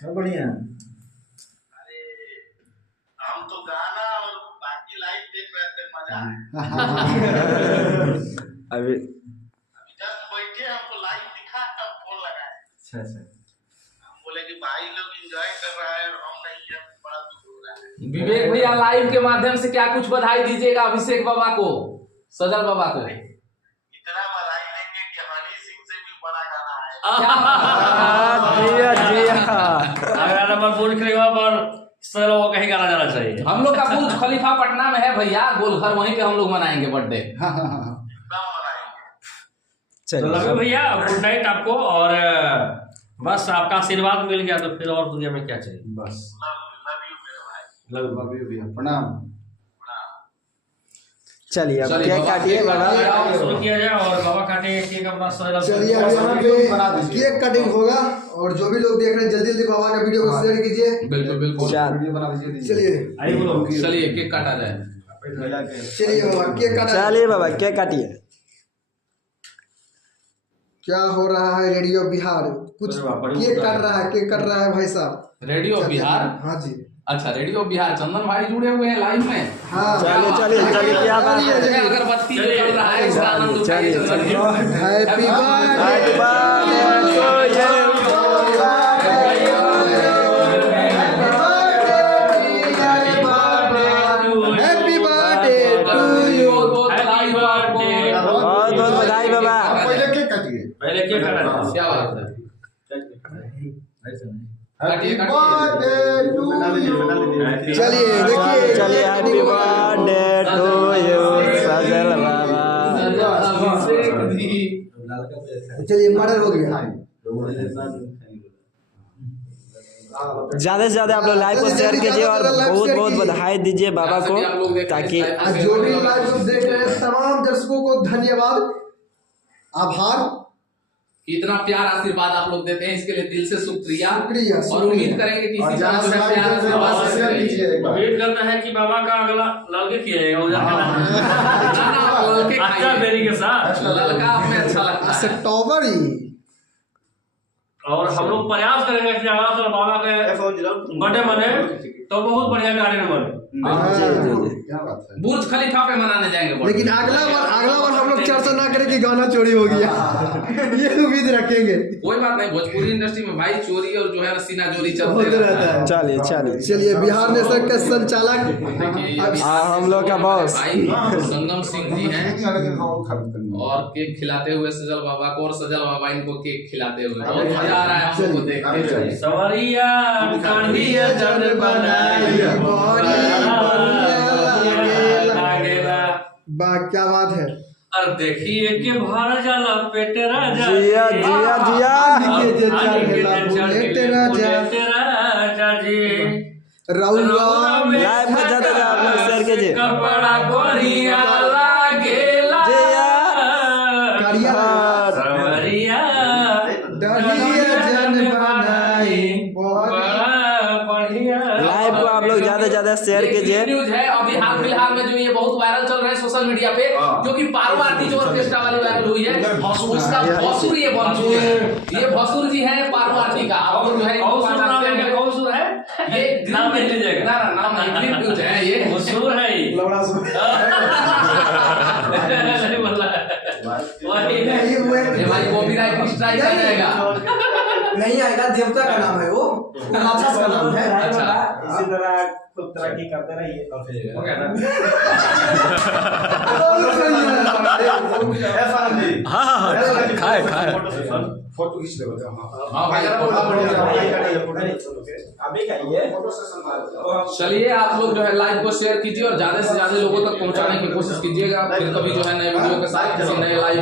सब बढ़िया। अरे हम तो गाना और बाकी लाइव देख रहे थे, मजा अभी जस्ट बैठे हमको लाइव दिखा तब फोन लगाए। अच्छा अच्छा। हम बोले कि भाई लोग एंजॉय कर रहा है और हम नहीं है, बड़ा दुख हो रहा है। विवेक भैया लाइव के माध्यम से क्या कुछ बधाई दीजिएगा अभिषेक बाबा को, सजल बाबा को? इतना बधाई देंगे कि हनी सिंह से भी बड़ा गाना है। अगला नंबर बोल करेगा पर सर वो कहीं गाना जाना चाहिए। हम लोग का बुर्ज खलीफा पटना में है भैया, गोलघर, वहीं पे हम लोग मनाएंगे बर्थडे। एकदम मनाएंगे। तो लगे भैया गुड नाइट आपको, और बस आपका आशीर्वाद मिल गया तो फिर और दुनिया में क्या चाहिए। बस लव यू मेरे भाई। लव यू भैया, प्रणाम। चलिए अब केक काटिए बाबा। शुरू किया जाए और बाबा काटे केक अपना सोहेल। चलिए अभी यहाँ पे केक कटिंग होगा और जो भी लोग देख रहे हैं जल्दी जल्दी बाबा का वीडियो को शेयर कीजिए। बिल्कुल बिल्कुल। वीडियो बना दीजिए। चलिए चलिए केक काटा जाए। चलिए बाबा केक काटा। चलिए बाबा केक काटिए। क्या हो रहा है रेडियो बिहार? कुछ केक कट रहा है, केक कट रहा है भाई साहब। रेडियो बिहार? हाँ जी। अच्छा रेडियो बिहार, चंदन भाई जुड़े हुए हैं लाइव में। हाँ चलिए चलिए चलिए क्या बात है। अगरबत्ती जो चल रहा है इसका आनंद उठाइए। Happy birthday happy birthday happy birthday to you. बहुत बहुत बधाई बाबा। पहले केक काटिए। पहले केक काटा। क्या बात है? Happy birthday to you. चलिए देखिए चलिए happy birthday to you Sajal बाबा। अभिषेक जी। चलिए मर्डर हो गया। ज्यादा से ज्यादा आप लोग लाइव को शेयर कीजिए और बहुत बहुत बधाई दीजिए बाबा को, ताकि जो भी लाइव देख रहे हैं तमाम दर्शकों को धन्यवाद, आभार, इतना प्यार आशीर्वाद आप लोग देते हैं इसके लिए दिल से शुक्रिया। शुक्रिया, और उम्मीद करेंगे कि इसी तरह से प्यार आशीर्वाद देते रहिए। उम्मीद करना है कि बाबा का अगला लड़के किएगा उधर का ना लड़के अच्छा खाइए। बेरी के साथ लड़का हमें अच्छा लगता है। सितंबर ही। और हम लोग प्रयास करेंगे कि अगला साल बाबा के बर्थडे मने तो बहुत बढ़िया गाड़ी में मने। क्या बात है। बुर्ज खलीफा पे मनाने जाएंगे birthday। लेकिन अगला बार हम लोग चर्चा ना करें कि गाना चोरी हो गया। ये उम्मीद रखेंगे। कोई बात नहीं, भोजपुरी इंडस्ट्री में भाई चोरी और जो है ना सीना चोरी चलते होते रहता रहता है। है। चलिए चलिए चलिए बिहार नेशनल के संचालक हम लोग का बॉस भाई संगम सिंह जी हैं और केक खिलाते हुए सजल बाबा को, और सजल बाबा इनको केक खिलाते हुए बहुत मजा आ रहा है हम लोग को देख के। सवरिया कांडिया जन बनाई वाह क्या बात है। और देखिए कि भार जाला पेट राजा जिया जिया जिया। राजा जी रउआ लाइव में ज्यादा आप लोग शेयर कीजिए। कपड़ा गोरिया लागेला करिया सवरिया दहिया जन बनाई। बड़ा बढ़िया। लाइव को आप लोग ज्यादा से ज्यादा शेयर कीजिए। न्यूज है अभी हाल फिलहाल में जो ये बहुत वायरल चल रहा है सोशल मीडिया पे, जो कि पारो आरती जो ऑर्केस्ट्रा वाली वायरल हुई है, उसका भसुर ये बन चुके हैं। ये भसुर जी है पारो आरती का। और जो है कौन सा नाम है? कौन सा है? ये नाम नहीं लीजिएगा। ना नाम नहीं, ग्लिप न्यूज है ये। मशहूर है ये। लौड़ा सुन। नहीं बोला वही है। ये भाई कॉपीराइट स्ट्राइक आ जाएगा। नहीं आएगा, देवता का नाम है वो, राक्षस का नाम है। अच्छा इसी तरह खूब तरक्की करते रहिए। हो गया ना? हाँ खाए खाए। फोटो खींच ले। हाँ भाई अभी करिए। चलिए आप लोग जो है लाइव को शेयर कीजिए और ज्यादा से ज्यादा लोगों तक पहुंचाने की कोशिश कीजिएगा। फिर कभी जो है नए वीडियो के साथ किसी नए लाइव